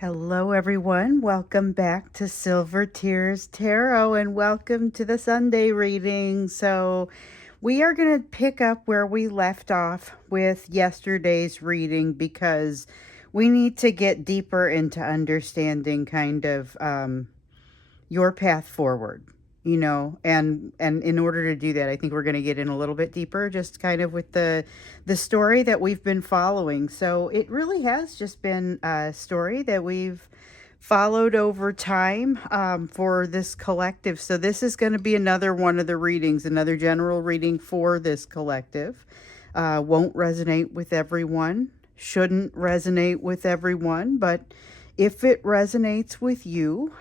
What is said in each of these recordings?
Hello, everyone. Welcome back to Silver Tears Tarot and welcome to the Sunday reading. So, we are going to pick up where we left off with yesterday's reading because we need to get deeper into understanding kind of your path forward, and in order to do that, I think we're going to get in a little bit deeper, just kind of with the story that we've been following. So it really has just been a story that we've followed over time, for this collective. So this is going to be another one of the readings, another general reading for this collective. Won't resonate with everyone, shouldn't resonate with everyone, but if it resonates with you,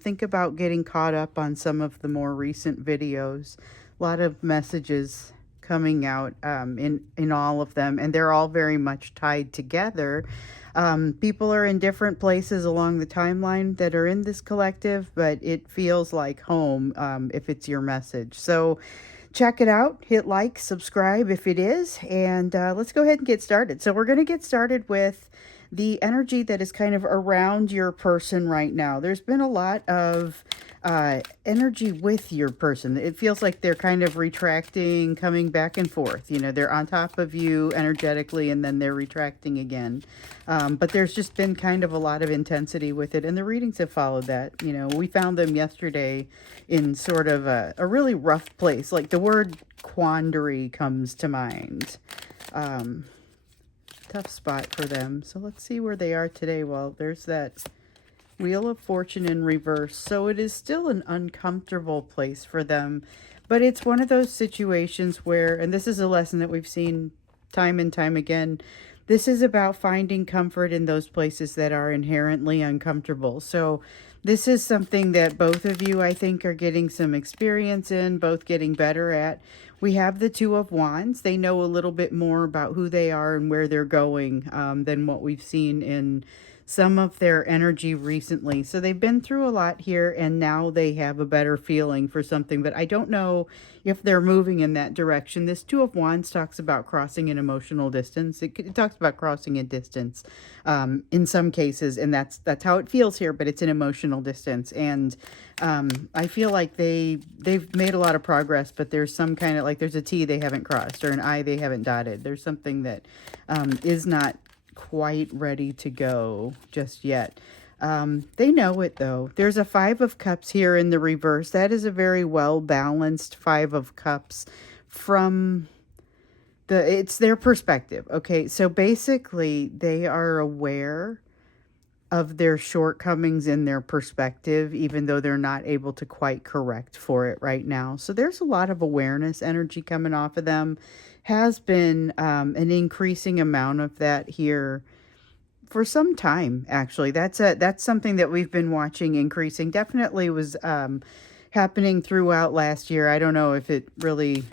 think about getting caught up on some of the more recent videos. A lot of messages coming out, in all of them, and they're all very much tied together. People are in different places along the timeline that are in this collective, but it feels like home, if it's your message. So check it out, hit like, subscribe if it is, and let's go ahead and get started. So we're going to get started with the energy that is kind of around your person right now. There's been a lot of energy with your person. It feels like they're kind of retracting, coming back and forth. They're on top of you energetically and then they're retracting again. But there's just been kind of a lot of intensity with it, and the readings have followed that. We found them yesterday in sort of a really rough place. Like the word quandary comes to mind. Tough spot for them. So let's see where they are today. Well, there's that Wheel of Fortune in reverse. So it is still an uncomfortable place for them. But it's one of those situations where, and this is a lesson that we've seen time and time again, this is about finding comfort in those places that are inherently uncomfortable. So this is something that both of you, I think, are getting some experience in, both getting better at. We have the Two of Wands. They know a little bit more about who they are and where they're going, than what we've seen in some of their energy recently. So they've been through a lot here, and now they have a better feeling for something, but I don't know if they're moving in that direction. This Two of Wands talks about crossing an emotional distance. It talks about crossing a distance, in some cases, and that's how it feels here, but it's an emotional distance. And I feel like they've made a lot of progress, but there's some kind of, like, there's a T they haven't crossed or an I they haven't dotted. There's something that is not quite ready to go just yet. They know it though. There's a Five of Cups here in the reverse. That is a very well balanced Five of Cups from it's their perspective. Okay, so basically they are aware of their shortcomings in their perspective, even though they're not able to quite correct for it right now. So there's a lot of awareness energy coming off of them. Has been an increasing amount of that here for some time, actually. That's something that we've been watching increasing. Definitely was happening throughout last year. I don't know if it really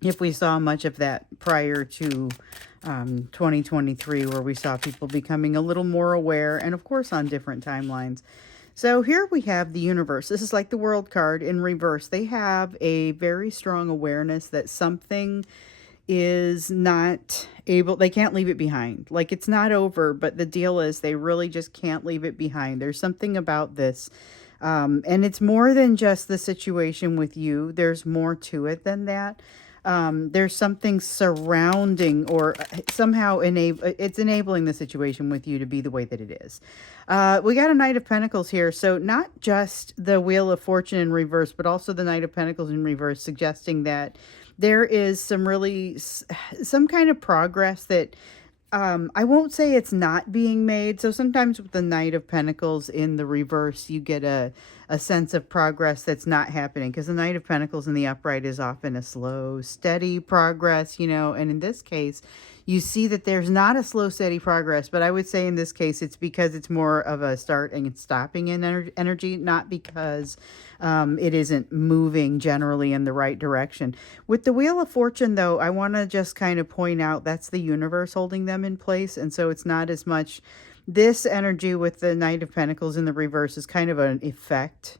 if we saw much of that prior to 2023, where we saw people becoming a little more aware, and of course on different timelines. So here we have the universe. This is like the world card in reverse. They have a very strong awareness that something is not able, they can't leave it behind. Like, it's not over, but the deal is they really just can't leave it behind. There's something about this. And it's more than just the situation with you. There's more to it than that. There's something surrounding, or somehow it's enabling the situation with you to be the way that it is. We got a Knight of Pentacles here. So not just the Wheel of Fortune in reverse, but also the Knight of Pentacles in reverse, suggesting that there is some kind of progress that, I won't say it's not being made. So sometimes with the Knight of Pentacles in the reverse, you get a sense of progress that's not happening, because the Knight of Pentacles in the upright is often a slow, steady progress, and in this case, you see that there's not a slow, steady progress, but I would say in this case, it's because it's more of a start and stopping in energy, not because it isn't moving generally in the right direction. With the Wheel of Fortune, though, I want to just kind of point out that's the universe holding them in place, and so it's not as much this energy. With the Knight of Pentacles in the reverse is kind of an effect.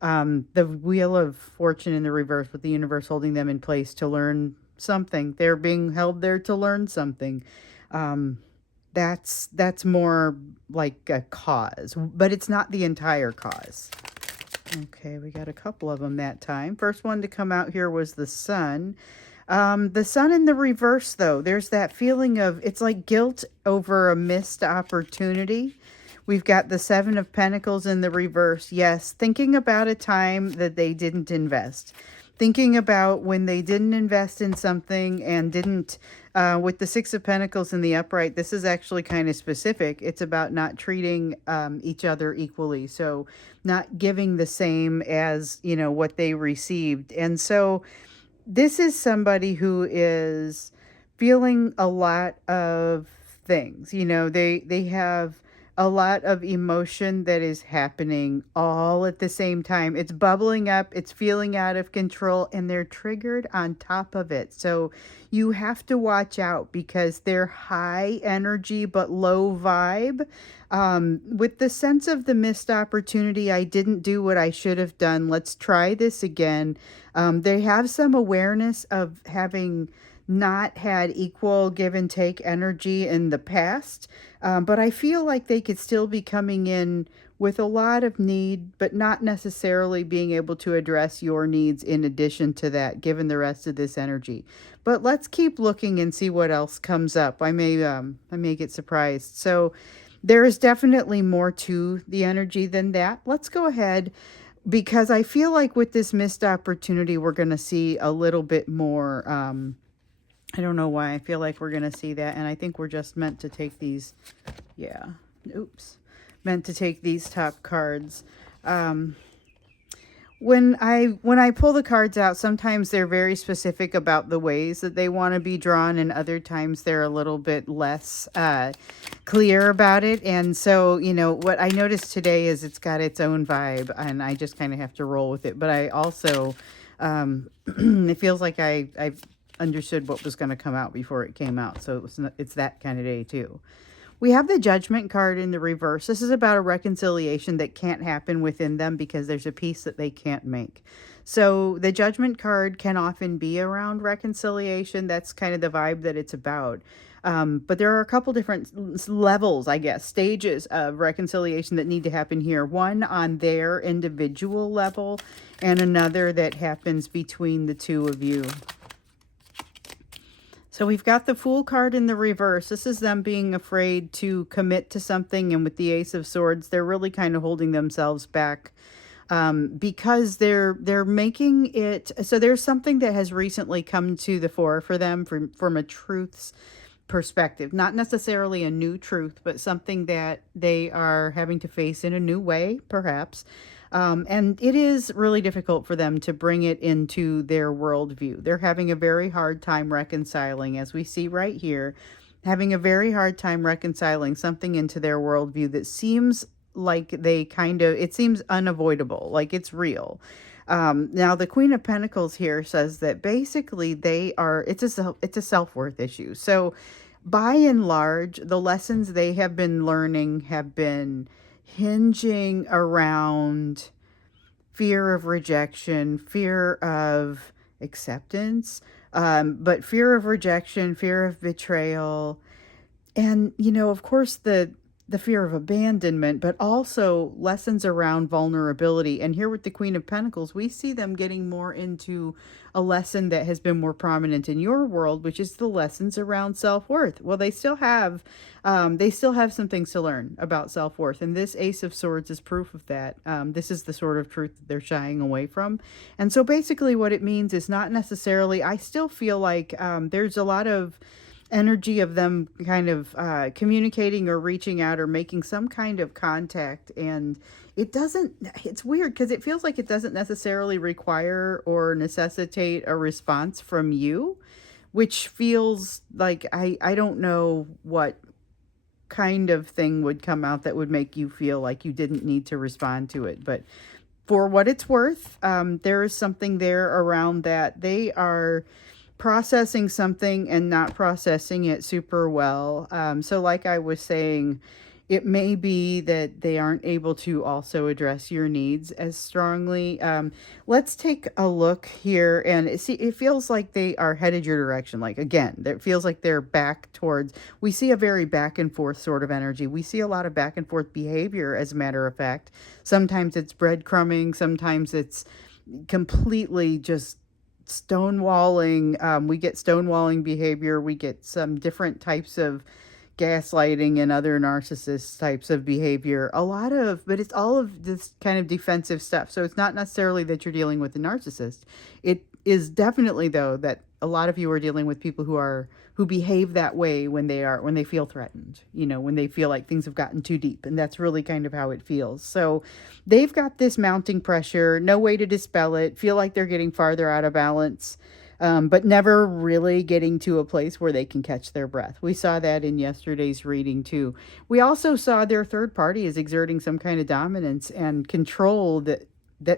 The Wheel of Fortune in the reverse, with the universe holding them in place to learn something. They're being held there to learn something. that's more like a cause, but it's not the entire cause. Okay, we got a couple of them that time. First one to come out here was the Sun. The Sun in the reverse, though, there's that feeling of, it's like guilt over a missed opportunity. We've got the Seven of Pentacles in the reverse. Yes, thinking about a time that they didn't invest. Thinking about when they didn't invest in something and didn't, with the Six of Pentacles in the upright, this is actually kind of specific. It's about not treating each other equally. So not giving the same as, you know, what they received. And so this is somebody who is feeling a lot of things. You know, they have a lot of emotion that is happening all at the same time. It's bubbling up, it's feeling out of control, and they're triggered on top of it. So you have to watch out because they're high energy but low vibe. With the sense of the missed opportunity, I didn't do what I should have done. Let's try this again. They have some awareness of having not had equal give and take energy in the past. But I feel like they could still be coming in with a lot of need, but not necessarily being able to address your needs in addition to that, given the rest of this energy. But let's keep looking and see what else comes up. I may get surprised. So there is definitely more to the energy than that. Let's go ahead, because I feel like with this missed opportunity, we're going to see a little bit more. I don't know why I feel like we're going to see that. And I think we're just meant to take these. Yeah. Oops. Meant to take these top cards. When I pull the cards out, sometimes they're very specific about the ways that they want to be drawn, and other times they're a little bit less clear about it. And so, you know, what I noticed today is it's got its own vibe, and I just kind of have to roll with it. But I also, it feels like I've understood what was going to come out before it came out. So it's that kind of day too. We have the Judgment card in the reverse. This is about a reconciliation that can't happen within them because there's a peace that they can't make. So the Judgment card can often be around reconciliation. That's kind of the vibe that it's about. But there are a couple different levels, I guess, stages of reconciliation that need to happen here. One on their individual level and another that happens between the two of you. So we've got the Fool card in the reverse. This is them being afraid to commit to something. And with the Ace of Swords, they're really kind of holding themselves back because they're making it. So there's something that has recently come to the fore for them from a truth's perspective. Not necessarily a new truth, but something that they are having to face in a new way, perhaps. And it is really difficult for them to bring it into their worldview. They're having a very hard time reconciling, as we see right here, having a very hard time reconciling something into their worldview that seems like it seems unavoidable, like it's real. Now the Queen of Pentacles here says that basically it's a self-worth issue. So by and large, the lessons they have been learning have been hinging around fear of rejection, fear of acceptance, but fear of rejection, fear of betrayal, and, you know, of course, the fear of abandonment, but also lessons around vulnerability. And here with the Queen of Pentacles, we see them getting more into a lesson that has been more prominent in your world, which is the lessons around self-worth. Well, they still have some things to learn about self-worth. And this Ace of Swords is proof of that. This is the sort of truth that they're shying away from. And so basically what it means is not necessarily, I still feel like there's a lot of energy of them kind of communicating or reaching out or making some kind of contact, and it's weird because it feels like it doesn't necessarily require or necessitate a response from you, which feels like I don't know what kind of thing would come out that would make you feel like you didn't need to respond to it. But for what it's worth, there is something there around that. They are processing something and not processing it super well. So like I was saying, It may be that they aren't able to also address your needs as strongly. Let's take a look here, and it feels like they are headed your direction. Like, again, it feels like they're back towards. We see a very back and forth sort of energy. We see a lot of back and forth behavior, as a matter of fact. Sometimes it's breadcrumbing. Sometimes it's completely just stonewalling. We get stonewalling behavior. We get some different types of gaslighting and other narcissist types of behavior. But it's all of this kind of defensive stuff. So it's not necessarily that you're dealing with a narcissist. It is definitely, though, that a lot of you are dealing with people who behave that way when they feel threatened, when they feel like things have gotten too deep. And that's really kind of how it feels. So they've got this mounting pressure, no way to dispel it, feel like they're getting farther out of balance. But never really getting to a place where they can catch their breath. We saw that in yesterday's reading too. We also saw their third party is exerting some kind of dominance and control that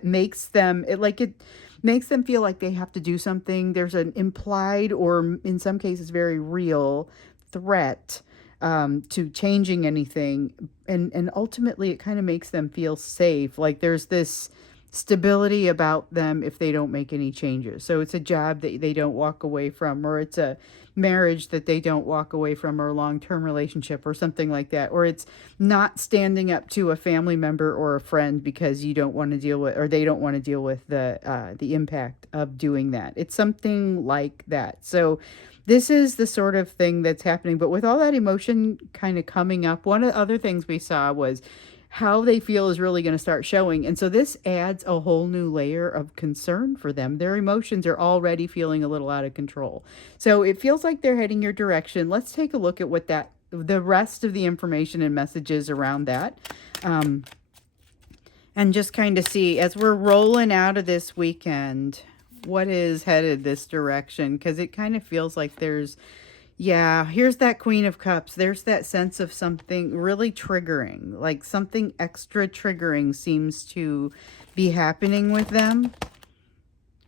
makes it makes them feel like they have to do something. There's an implied, or in some cases very real, threat to changing anything, and ultimately it kind of makes them feel safe. Like there's this stability about them if they don't make any changes. So it's a job that they don't walk away from, or it's a marriage that they don't walk away from, or a long-term relationship or something like that. Or it's not standing up to a family member or a friend because you don't want to deal with, or they don't want to deal with the impact of doing that. It's something like that. So this is the sort of thing that's happening. But with all that emotion kind of coming up, one of the other things we saw was how they feel is really going to start showing. And so this adds a whole new layer of concern for them. Their emotions are already feeling a little out of control. So it feels like they're heading your direction. Let's take a look at the rest of the information and messages around that. And just kind of see, as we're rolling out of this weekend, what is headed this direction. Because it kind of feels like here's that Queen of Cups. There's that sense of something really triggering, like something extra triggering seems to be happening with them.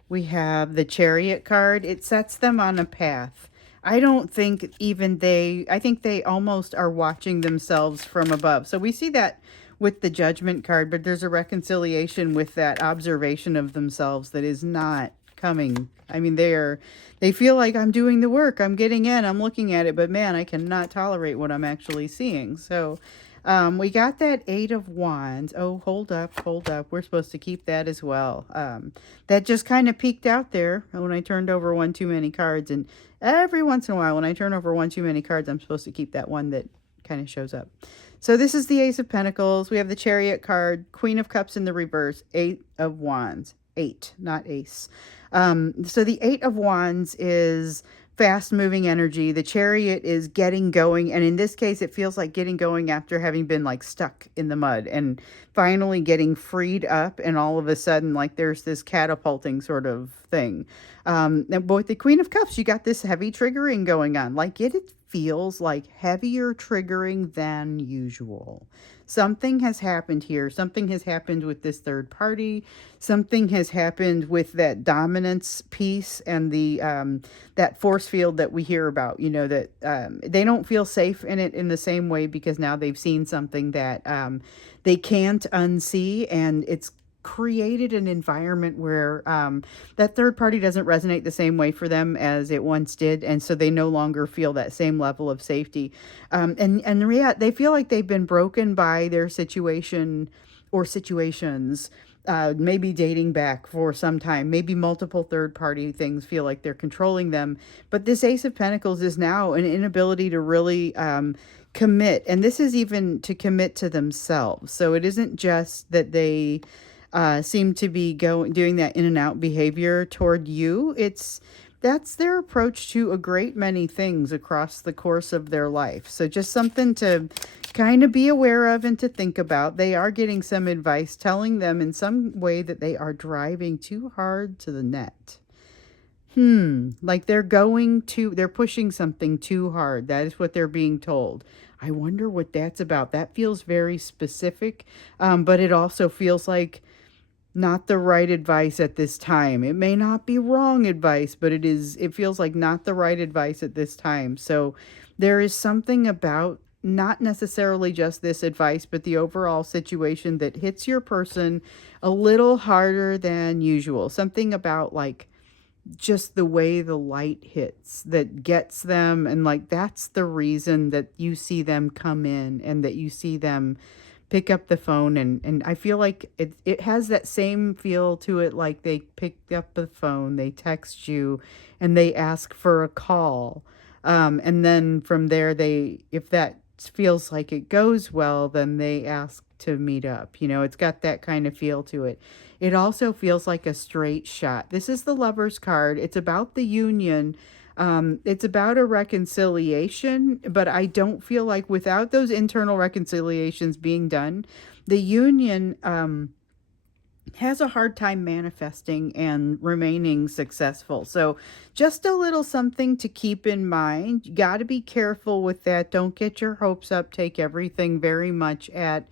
We have the Chariot card. It sets them on a path. I think they almost are watching themselves from above. So we see that with the Judgment card, but there's a reconciliation with that observation of themselves that is not coming. I mean, they feel like, I'm doing the work, I'm getting in, I'm looking at it, but man, I cannot tolerate what I'm actually seeing. So we got that Eight of Wands. Oh, hold up. We're supposed to keep that as well. That just kind of peeked out there when I turned over one too many cards. And every once in a while, when I turn over one too many cards, I'm supposed to keep that one that kind of shows up. So this is the Ace of Pentacles. We have the Chariot card, Queen of Cups in the reverse, Eight of Wands. 8, not ace. So the Eight of Wands is fast moving energy. The Chariot is getting going. And in this case, it feels like getting going after having been like stuck in the mud and finally getting freed up. And all of a sudden, like there's this catapulting sort of thing. But with the Queen of Cups, you got this heavy triggering going on. Like it feels like heavier triggering than usual. Something has happened here. Something has happened with this third party. Something has happened with that dominance piece and the that force field that we hear about. That they don't feel safe in it in the same way because now they've seen something that they can't unsee, and it's created an environment where that third party doesn't resonate the same way for them as it once did, and so they no longer feel that same level of safety. They feel like they've been broken by their situation or situations, maybe dating back for some time. Maybe multiple third party things feel like they're controlling them. But this Ace of Pentacles is now an inability to really commit, and this is even to commit to themselves. So it isn't just that they seem to be doing that in and out behavior toward you. That's their approach to a great many things across the course of their life. So just something to kind of be aware of and to think about. They are getting some advice telling them in some way that they are driving too hard to the net. Like they're pushing something too hard. That is what they're being told. I wonder what that's about. That feels very specific, but it also feels like not the right advice at this time. It may not be wrong advice, but it feels like not the right advice at this time. So there is something about not necessarily just this advice, but the overall situation that hits your person a little harder than usual. Something about like just the way the light hits that gets them, and like that's the reason that you see them come in and that you see them pick up the phone. And I feel like it has that same feel to it, like they picked up the phone, they text you, and they ask for a call. And then from there, they, if that feels like it goes well, then they ask to meet up. You know, it's got that kind of feel to it. It also feels like a straight shot. This is the Lover's card. It's about the union. It's about a reconciliation, but I don't feel like without those internal reconciliations being done, the union has a hard time manifesting and remaining successful. So, just a little something to keep in mind. You got to be careful with that. Don't get your hopes up. Take everything very much at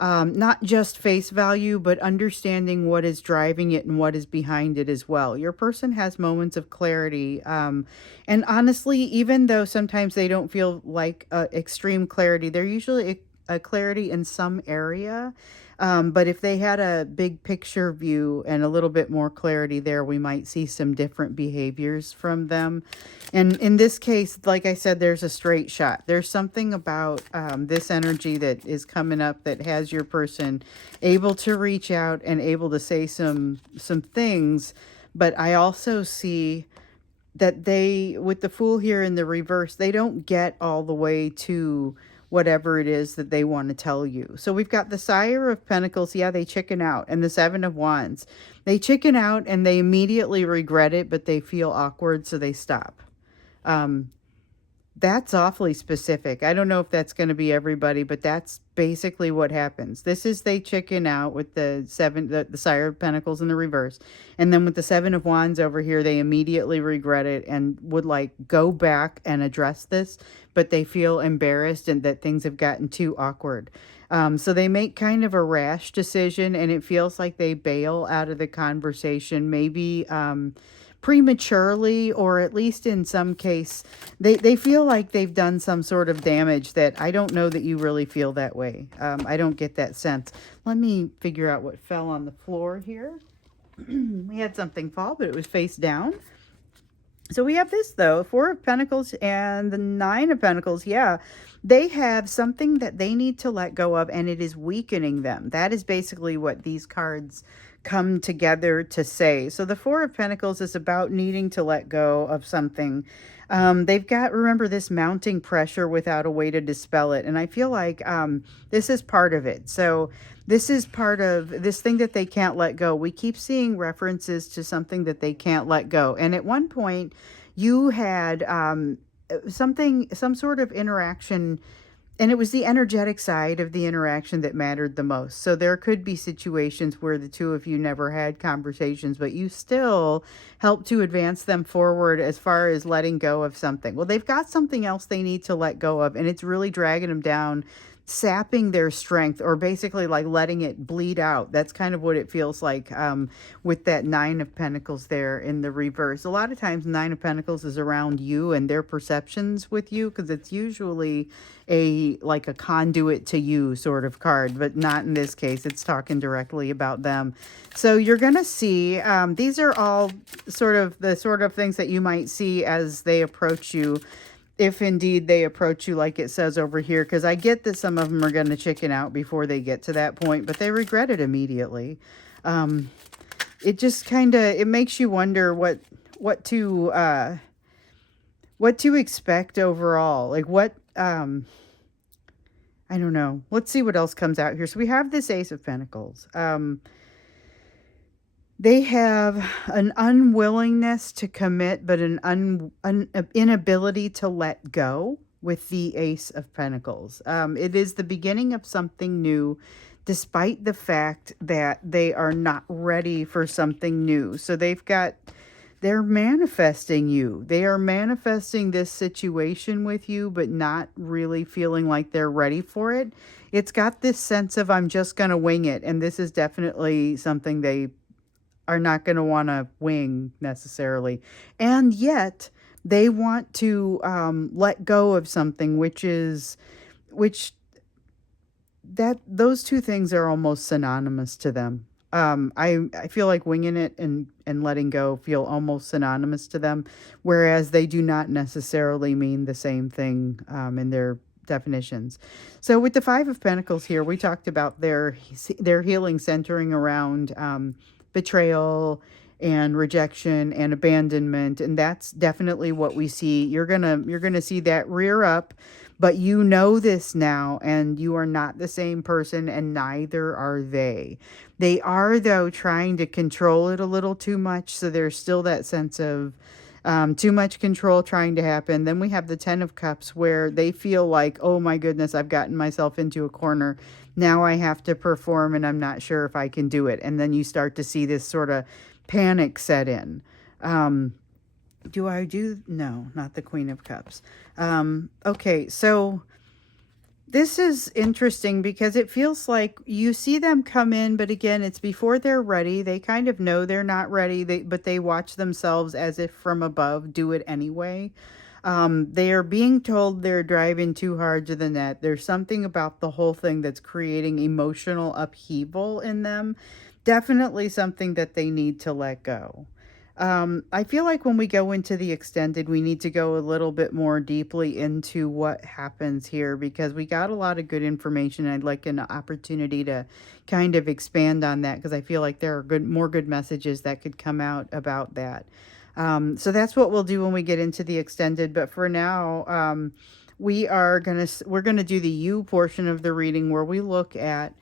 not just face value, but understanding what is driving it and what is behind it as well. Your person has moments of clarity. And honestly, even though sometimes they don't feel like extreme clarity, they're usually a clarity in some area. But if they had a big picture view and a little bit more clarity there, we might see some different behaviors from them. And in this case, like I said, there's a straight shot. There's something about this energy that is coming up that has your person able to reach out and able to say some things. But I also see that they, with the Fool here in the reverse, they don't get all the way to whatever it is that they want to tell you. So we've got the Sire of Pentacles. Yeah, they chicken out. And the Seven of Wands. They chicken out and they immediately regret it, but they feel awkward, so they stop. That's awfully specific. I don't know if that's going to be everybody, but that's basically what happens. This is they chicken out with the Sire of Pentacles in the reverse. And then with the Seven of Wands over here, they immediately regret it and would like go back and address this, but they feel embarrassed and that things have gotten too awkward. So they make kind of a rash decision, and it feels like they bail out of the conversation, maybe prematurely, or at least in some case they feel like they've done some sort of damage that I don't know that you really feel that way. I don't get that sense. Let me figure out what fell on the floor here. We had something fall, but it was face down. So we have this, though, Four of Pentacles and the Nine of Pentacles. Yeah, they have something that they need to let go of, and it is weakening them. That is basically what these cards come together to say. So the Four of Pentacles is about needing to let go of something. They've got, remember, this mounting pressure without a way to dispel it. And I feel like this is part of it. So this is part of this thing that they can't let go. We keep seeing references to something that they can't let go. And at one point, you had some sort of interaction, and it was the energetic side of the interaction that mattered the most. So there could be situations where the two of you never had conversations, but you still help to advance them forward as far as letting go of something. Well, they've got something else they need to let go of, and it's really dragging them down, sapping their strength, or basically like letting it bleed out. That's kind of what it feels like with that Nine of Pentacles there in the reverse. A lot of times Nine of Pentacles is around you and their perceptions with you, because it's usually like a conduit to you sort of card, but not in this case. It's talking directly about them. So you're gonna see these are all sort of the things that you might see as they approach you, if indeed they approach you, like it says over here, because I get that some of them are going to chicken out before they get to that point, but they regret it immediately. It just kind of, it makes you wonder what to expect overall. Like what, I don't know. Let's see what else comes out here. So we have this Ace of Pentacles. They have an unwillingness to commit, but an inability to let go with the Ace of Pentacles. It is the beginning of something new, despite the fact that they are not ready for something new. So they're manifesting you. They are manifesting this situation with you, but not really feeling like they're ready for it. It's got this sense of, I'm just going to wing it. And this is definitely something they are not going to want to wing necessarily. And yet they want to let go of something, which is which that those two things are almost synonymous to them. I feel like winging it and letting go feel almost synonymous to them, whereas they do not necessarily mean the same thing in their definitions. So with the Five of Pentacles here, we talked about their healing centering around betrayal and rejection and abandonment, and that's definitely what we see. You're gonna see that rear up, but you know this now, and you are not the same person, and neither are they. They are, though, trying to control it a little too much, so there's still that sense of too much control trying to happen. Then we have the Ten of Cups, where they feel like, oh my goodness, I've gotten myself into a corner. Now I have to perform, and I'm not sure if I can do it. And then you start to see this sort of panic set in. Do I do? No, not the Queen of Cups. Okay, so this is interesting because it feels like you see them come in, but again, it's before they're ready. They kind of know they're not ready, but they watch themselves as if from above do it anyway. They are being told they're driving too hard to the net. There's something about the whole thing that's creating emotional upheaval in them. Definitely something that they need to let go. I feel like when we go into the extended, we need to go a little bit more deeply into what happens here because we got a lot of good information. I'd like an opportunity to kind of expand on that because I feel like there are more good messages that could come out about that. So that's what we'll do when we get into the extended. But for now, we're gonna do the you portion of the reading where we look at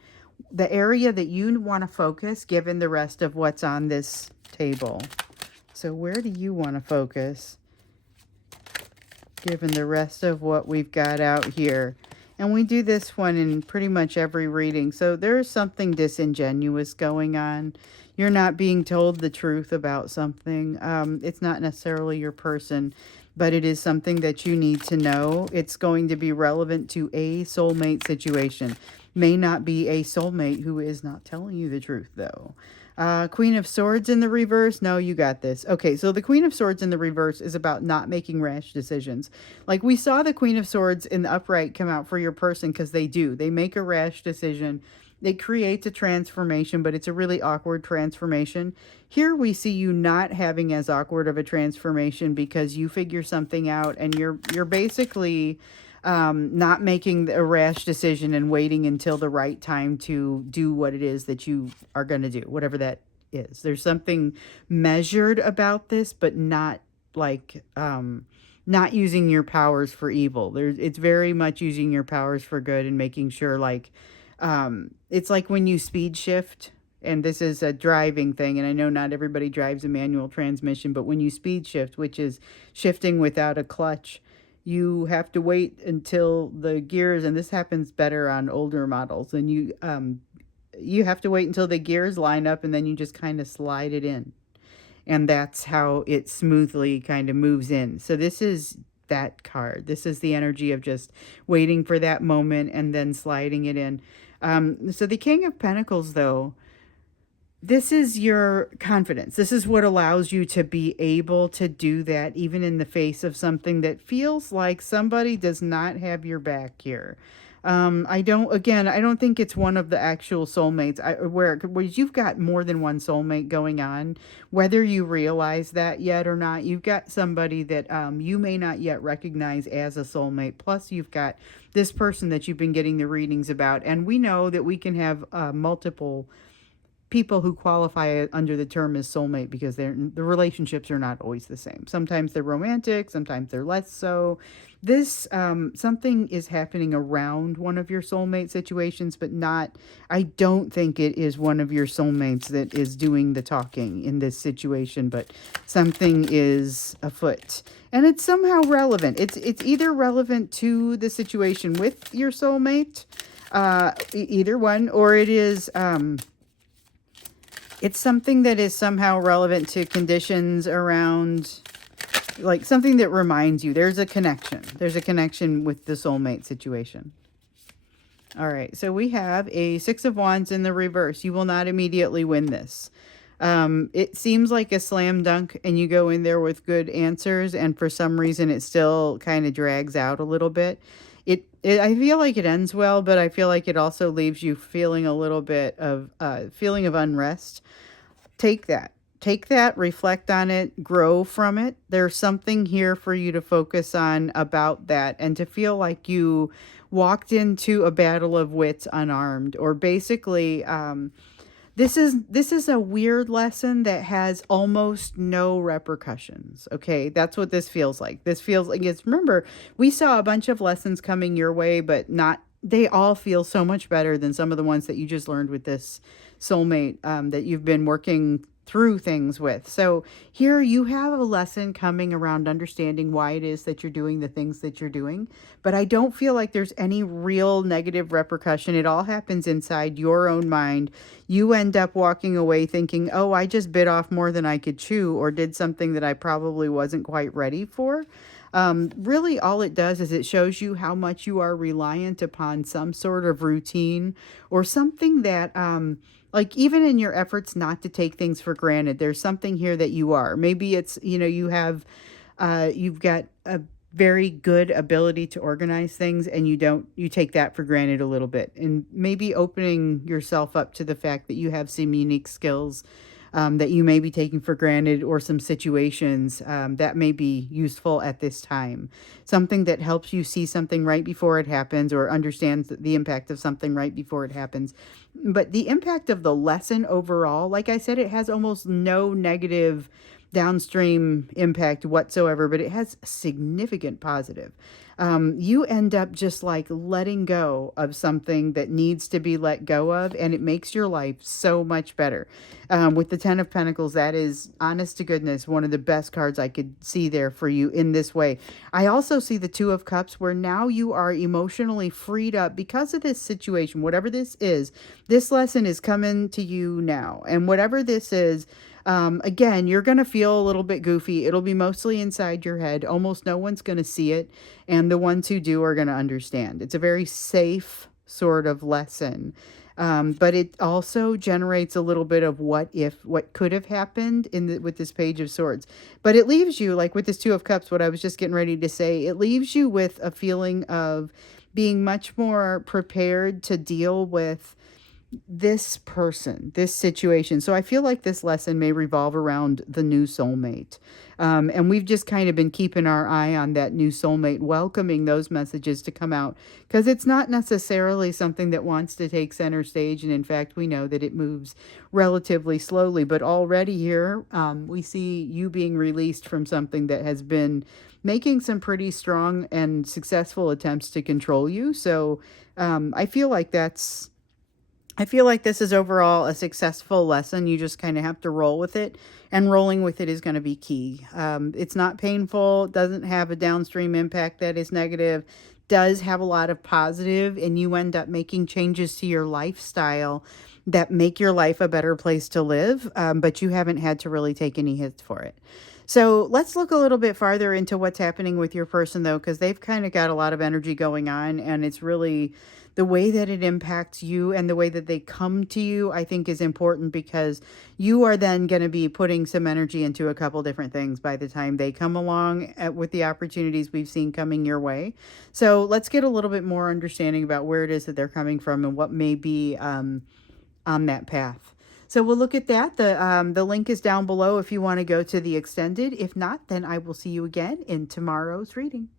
the area that you want to focus given the rest of what's on this table. So where do you want to focus given the rest of what we've got out here? And we do this one in pretty much every reading. So there's something disingenuous going on. You're not being told the truth about something. It's not necessarily your person, but it is something that you need to know. It's going to be relevant to a soulmate situation. May not be a soulmate who is not telling you the truth, though. Queen of Swords in the reverse. No, you got this. Okay, so the Queen of Swords in the reverse is about not making rash decisions. Like we saw the Queen of Swords in the upright come out for your person because they do. They make a rash decision. It creates a transformation, but it's a really awkward transformation. Here we see you not having as awkward of a transformation because you figure something out and you're basically not making a rash decision and waiting until the right time to do what it is that you are going to do, whatever that is. There's something measured about this, but not like not using your powers for evil. It's very much using your powers for good and making sure like it's like when you speed shift. And this is a driving thing, and I know not everybody drives a manual transmission, but when you speed shift, which is shifting without a clutch, you have to wait until the gears, and this happens better on older models, and you have to wait until the gears line up, and then you just kind of slide it in. And that's how it smoothly kind of moves in. So this is that card. This is the energy of just waiting for that moment and then sliding it in. So the King of Pentacles, though, this is your confidence. This is what allows you to be able to do that even in the face of something that feels like somebody does not have your back here. I don't think it's one of the actual soulmates where you've got more than one soulmate going on, whether you realize that yet or not. You've got somebody that you may not yet recognize as a soulmate. Plus you've got this person that you've been getting the readings about. And we know that we can have multiple people who qualify under the term as soulmate because the relationships are not always the same. Sometimes they're romantic, sometimes they're less so. This something is happening around one of your soulmate situations, but I don't think it is one of your soulmates that is doing the talking in this situation, but something is afoot. And it's somehow relevant. It's either relevant to the situation with your soulmate, either one, or it is it's something that is somehow relevant to conditions around, like something that reminds you. There's a connection. There's a connection with the soulmate situation. All right, so we have a Six of Wands in the reverse. You will not immediately win this. It seems like a slam dunk and you go in there with good answers, and for some reason it still kind of drags out a little bit. I feel like it ends well, but I feel like it also leaves you feeling a little bit of feeling of unrest. Take that. Take that, reflect on it, grow from it. There's something here for you to focus on about that and to feel like you walked into a battle of wits unarmed, or basically this is a weird lesson that has almost no repercussions. Okay, that's what this feels like. This feels like, it's, remember, we saw a bunch of lessons coming your way, but not, they all feel so much better than some of the ones that you just learned with this soulmate that you've been working through things with. So here you have a lesson coming around understanding why it is that you're doing the things that you're doing. But I don't feel like there's any real negative repercussion. It all happens inside your own mind. You end up walking away thinking, oh, I just bit off more than I could chew, or did something that I probably wasn't quite ready for. Really, all it does is it shows you how much you are reliant upon some sort of routine or something that, like, even in your efforts not to take things for granted, there's something here that you are. Maybe it's, you've got a very good ability to organize things, and you take that for granted a little bit. And maybe opening yourself up to the fact that you have some unique skills that you may be taking for granted, or some situations that may be useful at this time. Something that helps you see something right before it happens, or understands the impact of something right before it happens. But the impact of the lesson overall, like I said, it has almost no negative downstream impact whatsoever, but it has significant positive. You end up just like letting go of something that needs to be let go of, and it makes your life so much better. With the Ten of Pentacles, that is, honest to goodness, one of the best cards I could see there for you in this way. I also see the Two of Cups, where now you are emotionally freed up because of this situation. Whatever this is, this lesson is coming to you now. And whatever this is, again, you're going to feel a little bit goofy. It'll be mostly inside your head. Almost no one's going to see it. And the ones who do are going to understand. It's a very safe sort of lesson. But it also generates a little bit of what could have happened with this Page of Swords. But it leaves you, like with this Two of Cups, what I was just getting ready to say, it leaves you with a feeling of being much more prepared to deal with this person, this situation. So I feel like this lesson may revolve around the new soulmate. And we've just kind of been keeping our eye on that new soulmate, welcoming those messages to come out, because it's not necessarily something that wants to take center stage. And in fact, we know that it moves relatively slowly. But already here, we see you being released from something that has been making some pretty strong and successful attempts to control you. So I feel like this is overall a successful lesson. You just kind of have to roll with it, and rolling with it is going to be key. It's not painful, doesn't have a downstream impact that is negative, does have a lot of positive, and you end up making changes to your lifestyle that make your life a better place to live, but you haven't had to really take any hits for it. So let's look a little bit farther into what's happening with your person, though, because they've kind of got a lot of energy going on, and it's really the way that it impacts you and the way that they come to you, I think, is important, because you are then going to be putting some energy into a couple different things by the time they come along with the opportunities we've seen coming your way. So let's get a little bit more understanding about where it is that they're coming from and what may be on that path. So we'll look at that. The link is down below if you want to go to the extended. If not, then I will see you again in tomorrow's reading.